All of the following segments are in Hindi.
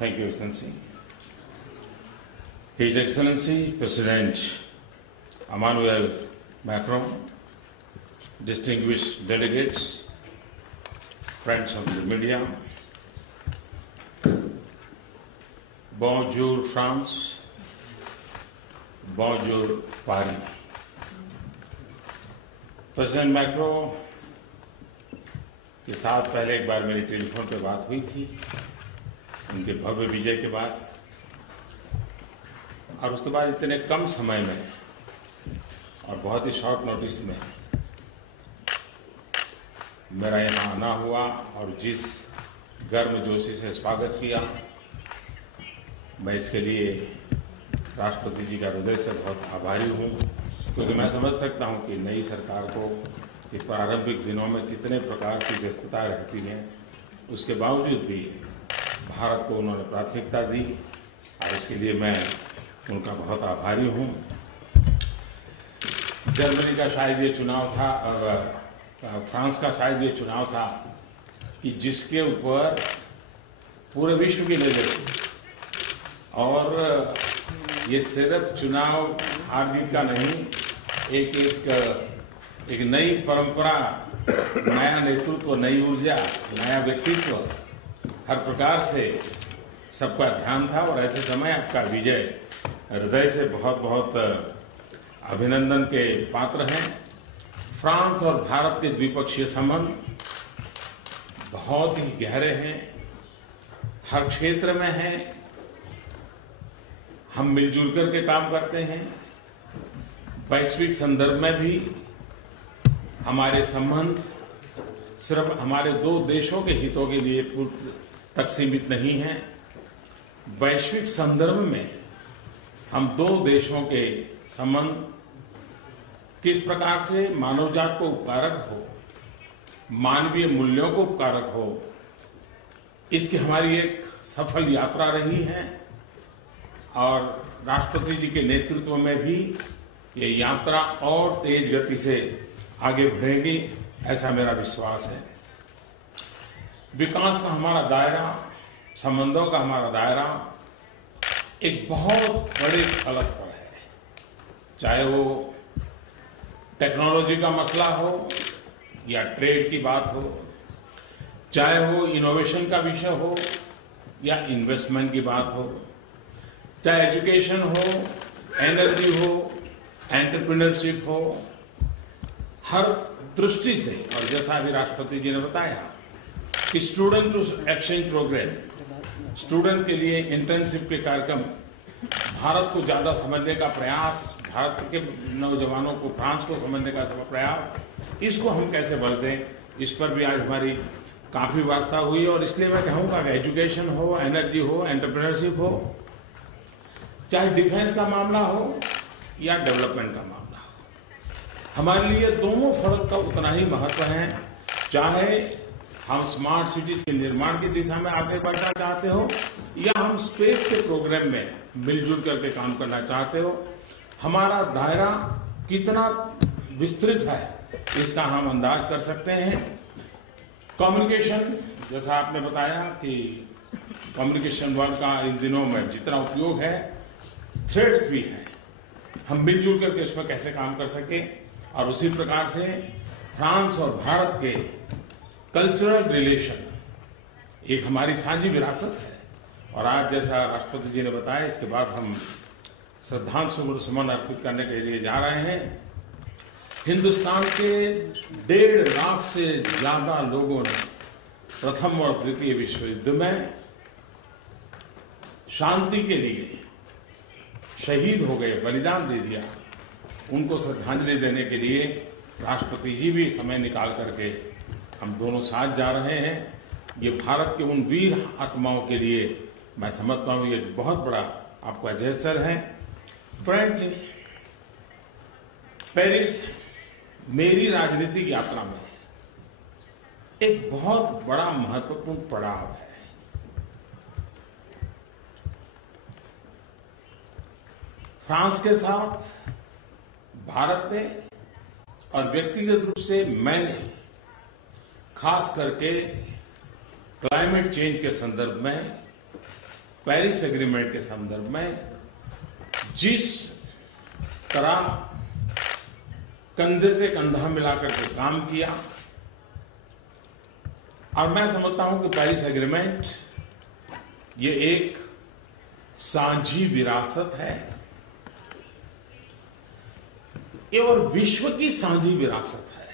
Thank you, Excellency. His Excellency President Emmanuel Macron, distinguished delegates, friends of the media, bonjour France, bonjour Paris. President macro के साथ पहले एक बार मेरी टेलीफोन पे बात हुई थी उनके भव्य विजय के बाद, और उसके बाद इतने कम समय में और बहुत ही शॉर्ट नोटिस में मेरा यहाँ आना हुआ और जिस गर्मजोशी से स्वागत किया, मैं इसके लिए राष्ट्रपति जी का हृदय से बहुत आभारी हूँ, क्योंकि मैं समझ सकता हूँ कि नई सरकार को कि प्रारंभिक दिनों में कितने प्रकार की व्यस्तता रहती है, उसके बावजूद भी भारत को उन्होंने प्राथमिकता दी और इसके लिए मैं उनका बहुत आभारी हूँ। जर्मनी का शायद ये चुनाव था और फ्रांस का शायद ये चुनाव था कि जिसके ऊपर पूरे विश्व की नजर थी, और ये सिर्फ चुनाव हार जीत का नहीं, एक नई परंपरा, नया नेतृत्व, नई ऊर्जा, नया व्यक्तित्व, हर प्रकार से सबका ध्यान था। और ऐसे समय आपका विजय हृदय से बहुत बहुत अभिनंदन के पात्र हैं। फ्रांस और भारत के द्विपक्षीय संबंध बहुत ही गहरे हैं, हर क्षेत्र में हैं। हम मिलजुल करके काम करते हैं। वैश्विक संदर्भ में भी हमारे संबंध सिर्फ हमारे दो देशों के हितों के लिए तक सीमित नहीं है। वैश्विक संदर्भ में हम दो देशों के संबंध किस प्रकार से मानवजात को उपकारक हो, मानवीय मूल्यों को उपकारक हो, इसकी हमारी एक सफल यात्रा रही है। और राष्ट्रपति जी के नेतृत्व में भी ये यात्रा और तेज गति से आगे बढ़ेगी, ऐसा मेरा विश्वास है। विकास का हमारा दायरा, संबंधों का हमारा दायरा एक बहुत बड़े फलक पर है, चाहे वो टेक्नोलॉजी का मसला हो या ट्रेड की बात हो, चाहे वो इनोवेशन का विषय हो या इन्वेस्टमेंट की बात हो, चाहे एजुकेशन हो, एनर्जी हो, एंटरप्रेन्योरशिप हो, हर दृष्टि से। और जैसा अभी राष्ट्रपति जी ने बताया कि student to exchange progress, student के लिए इंटर्नशिप के कार्यक्रम, भारत को ज्यादा समझने का प्रयास, भारत के नौजवानों को फ्रांस को समझने का प्रयास, इसको हम कैसे बल दें, इस पर भी आज हमारी काफी वास्ता हुई। और इसलिए मैं कहूंगा कि एजुकेशन हो, एनर्जी हो, एंटरप्रेन्योरशिप हो, चाहे डिफेंस का मामला हो या डेवलपमेंट का मामला हो, हमारे लिए दोनों फर्क का उतना ही महत्व है। चाहे हम स्मार्ट सिटीज के निर्माण की दिशा में आगे बढ़ना चाहते हो या हम स्पेस के प्रोग्राम में मिलजुल करके काम करना चाहते हो, हमारा दायरा कितना विस्तृत है इसका हम अंदाज कर सकते हैं। कम्युनिकेशन, जैसा आपने बताया कि कम्युनिकेशन वर्ड का इन दिनों में जितना उपयोग है, थ्रेड्स भी है, हम मिलजुल करके इसमें कैसे काम कर सके। और उसी प्रकार से फ्रांस और भारत के कल्चरल रिलेशन एक हमारी साझी विरासत है। और आज जैसा राष्ट्रपति जी ने बताया, इसके बाद हम श्रद्धांजलि सुमन अर्पित करने के लिए जा रहे हैं। हिंदुस्तान के 1.5 लाख से ज्यादा लोगों ने प्रथम और द्वितीय विश्व युद्ध में शांति के लिए शहीद हो गए, बलिदान दे दिया। उनको श्रद्धांजलि देने के लिए राष्ट्रपति जी भी समय निकाल करके हम दोनों साथ जा रहे हैं। ये भारत के उन वीर आत्माओं के लिए मैं समझता हूँ ये बहुत बड़ा आपका जेस्चर है। फ्रेंड्स, पेरिस मेरी राजनीतिक यात्रा में एक बहुत बड़ा महत्वपूर्ण पड़ाव है। फ्रांस के साथ भारत ने और व्यक्तिगत रूप से मैंने खास करके क्लाइमेट चेंज के संदर्भ में पेरिस एग्रीमेंट के संदर्भ में जिस तरह कंधे से कंधा मिलाकर के काम किया, और मैं समझता हूं कि पेरिस एग्रीमेंट ये एक साझी विरासत है, ये और विश्व की साझी विरासत है।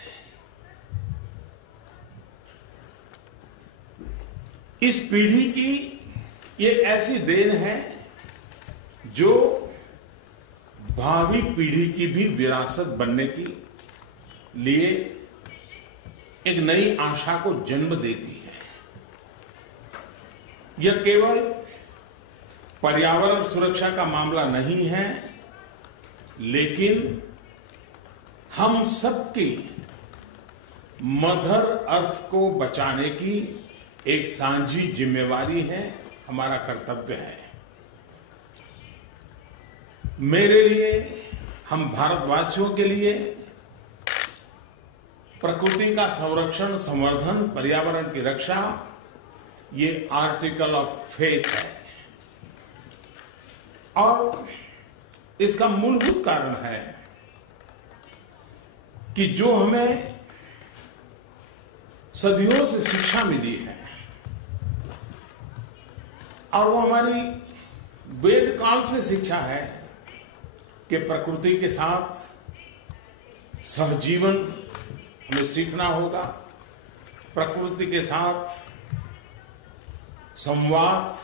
इस पीढ़ी की ये ऐसी देन है जो भावी पीढ़ी की भी विरासत बनने की लिए एक नई आशा को जन्म देती है। यह केवल पर्यावरण सुरक्षा का मामला नहीं है, लेकिन हम सबकी मदर अर्थ को बचाने की एक साझी जिम्मेवारी है, हमारा कर्तव्य है। मेरे लिए, हम भारतवासियों के लिए प्रकृति का संरक्षण, संवर्धन, पर्यावरण की रक्षा ये आर्टिकल ऑफ फेथ है, और इसका मूलभूत कारण है कि जो हमें सदियों से शिक्षा मिली है, और वो हमारी वेद काल से शिक्षा है कि प्रकृति के साथ सहजीवन हमें सीखना होगा, प्रकृति के साथ संवाद,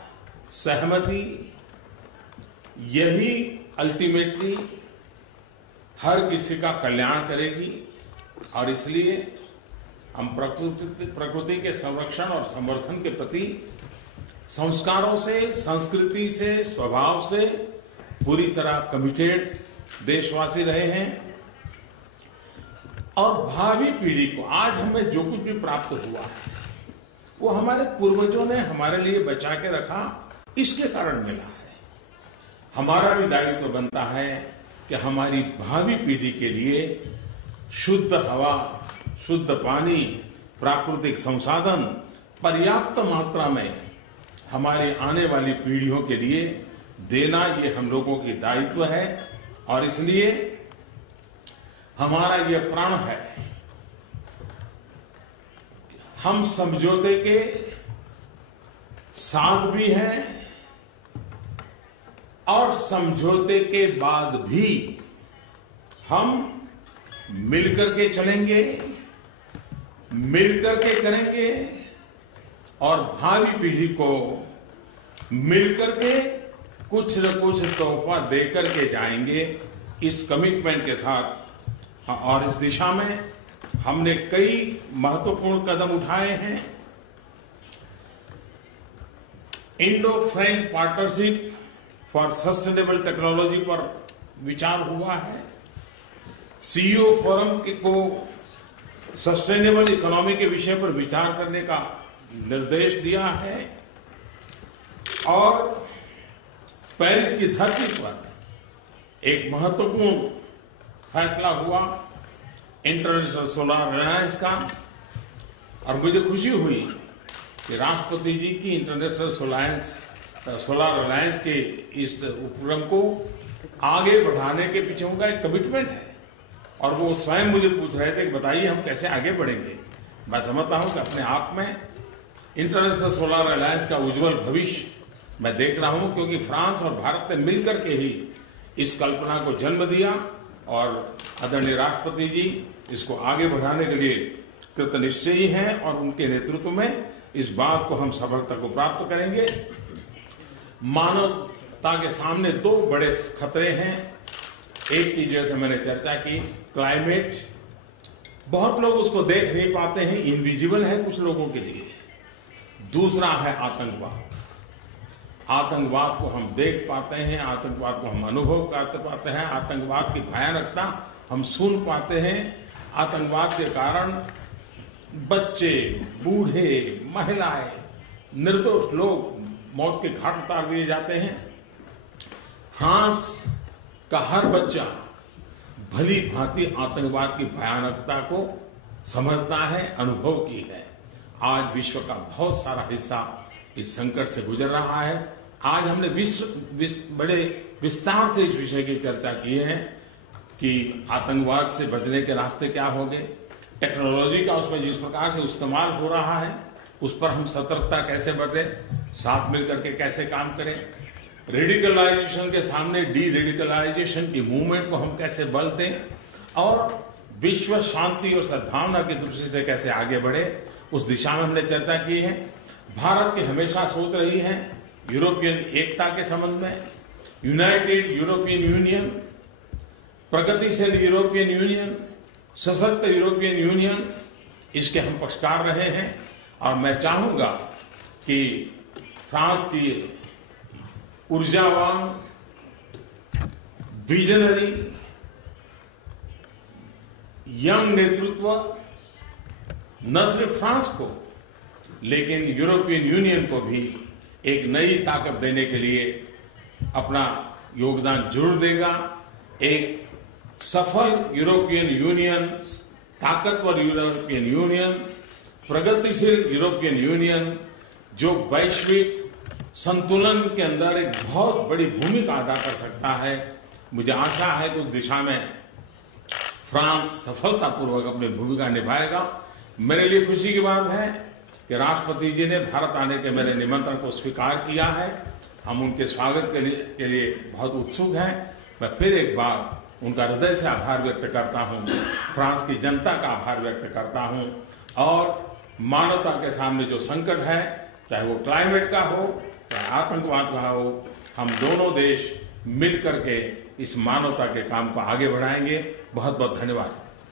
सहमति, यही अल्टीमेटली हर किसी का कल्याण करेगी। और इसलिए हम प्रकृति के संरक्षण और संवर्धन के प्रति संस्कारों से, संस्कृति से, स्वभाव से पूरी तरह कमिटेड देशवासी रहे हैं। और भावी पीढ़ी को आज हमें जो कुछ भी प्राप्त हुआ है वो हमारे पूर्वजों ने हमारे लिए बचा के रखा, इसके कारण मिला है। हमारा भी दायित्व बनता है कि हमारी भावी पीढ़ी के लिए शुद्ध हवा, शुद्ध पानी, प्राकृतिक संसाधन पर्याप्त मात्रा में हमारी आने वाली पीढ़ियों के लिए देना, ये हम लोगों की दायित्व है। और इसलिए हमारा ये प्रण है, हम समझौते के साथ भी हैं और समझौते के बाद भी हम मिलकर के चलेंगे, मिलकर के करेंगे, और भावी पीढ़ी को मिलकर के कुछ न कुछ तोहफा देकर के जाएंगे, इस कमिटमेंट के साथ। और इस दिशा में हमने कई महत्वपूर्ण कदम उठाए हैं। Indo French partnership for sustainable technology पर विचार हुआ है। सीईओ फोरम को सस्टेनेबल इकोनॉमी के विषय पर विचार करने का निर्देश दिया है। और पेरिस की धरती पर एक महत्वपूर्ण फैसला हुआ इंटरनेशनल सोलर अलायंस का, और मुझे खुशी हुई कि राष्ट्रपति जी की इंटरनेशनल सोलर अलायंस के इस उपक्रम को आगे बढ़ाने के पीछे उनका एक कमिटमेंट है। और वो स्वयं मुझे पूछ रहे थे कि बताइए हम कैसे आगे बढ़ेंगे। मैं समझता हूं कि अपने आप में इंटरनेशनल सोलर अलायंस का उज्जवल भविष्य मैं देख रहा हूं, क्योंकि फ्रांस और भारत ने मिलकर के ही इस कल्पना को जन्म दिया, और आदरणीय राष्ट्रपति जी इसको आगे बढ़ाने के लिए कृतनिश्चयी हैं, और उनके नेतृत्व में इस बात को हम सफलता को प्राप्त करेंगे। मानवता के सामने दो बड़े खतरे हैं। एक की जैसे मैंने चर्चा की, क्लाइमेट, बहुत लोग उसको देख नहीं पाते हैं, इनविजिबल है कुछ लोगों के लिए। दूसरा है आतंकवाद। आतंकवाद को हम देख पाते हैं, आतंकवाद को हम अनुभव कर पाते हैं, आतंकवाद की भयानकता हम सुन पाते हैं। आतंकवाद के कारण बच्चे, बूढ़े, महिलाएं, निर्दोष लोग मौत के घाट उतार दिए जाते हैं। फ्रांस का हर बच्चा भली भांति आतंकवाद की भयानकता को समझता है, अनुभव की है। आज विश्व का बहुत सारा हिस्सा इस संकट से गुजर रहा है। आज हमने बड़े विस्तार से इस विषय की चर्चा की है कि आतंकवाद से बचने के रास्ते क्या होंगे, टेक्नोलॉजी का उसमें जिस प्रकार से इस्तेमाल हो रहा है उस पर हम सतर्कता कैसे बरतें, साथ मिलकर के कैसे काम करें, रेडिकलाइजेशन के सामने डी रेडिकलाइजेशन की मूवमेंट को हम कैसे बल दें और विश्व शांति और सद्भावना की दृष्टि से कैसे आगे बढ़े, उस दिशा में हमने चर्चा की है। भारत की हमेशा सोच रही है यूरोपियन एकता के संबंध में, यूनाइटेड यूरोपियन यूनियन, प्रगतिशील यूरोपियन यूनियन, सशक्त यूरोपियन यूनियन, इसके हम पक्षकार रहे हैं। और मैं चाहूंगा कि फ्रांस की ऊर्जावान, विजनरी, यंग नेतृत्व न सिर्फ फ्रांस को लेकिन यूरोपियन यूनियन को भी एक नई ताकत देने के लिए अपना योगदान जरूर देगा। एक सफल यूरोपियन यूनियन, ताकतवर यूरोपियन यूनियन, प्रगतिशील यूरोपियन यूनियन जो वैश्विक संतुलन के अंदर एक बहुत बड़ी भूमिका अदा कर सकता है। मुझे आशा है कि उस दिशा में फ्रांस सफलतापूर्वक अपनी भूमिका निभाएगा। मेरे लिए खुशी की बात है कि राष्ट्रपति जी ने भारत आने के मेरे निमंत्रण को स्वीकार किया है। हम उनके स्वागत के लिए बहुत उत्सुक हैं। मैं फिर एक बार उनका हृदय से आभार व्यक्त करता हूं, फ्रांस की जनता का आभार व्यक्त करता हूं और मानवता के सामने जो संकट है, चाहे वो क्लाइमेट का हो, चाहे आतंकवाद का हो, हम दोनों देश मिल करके इस मानवता के काम को आगे बढ़ाएंगे। बहुत बहुत धन्यवाद।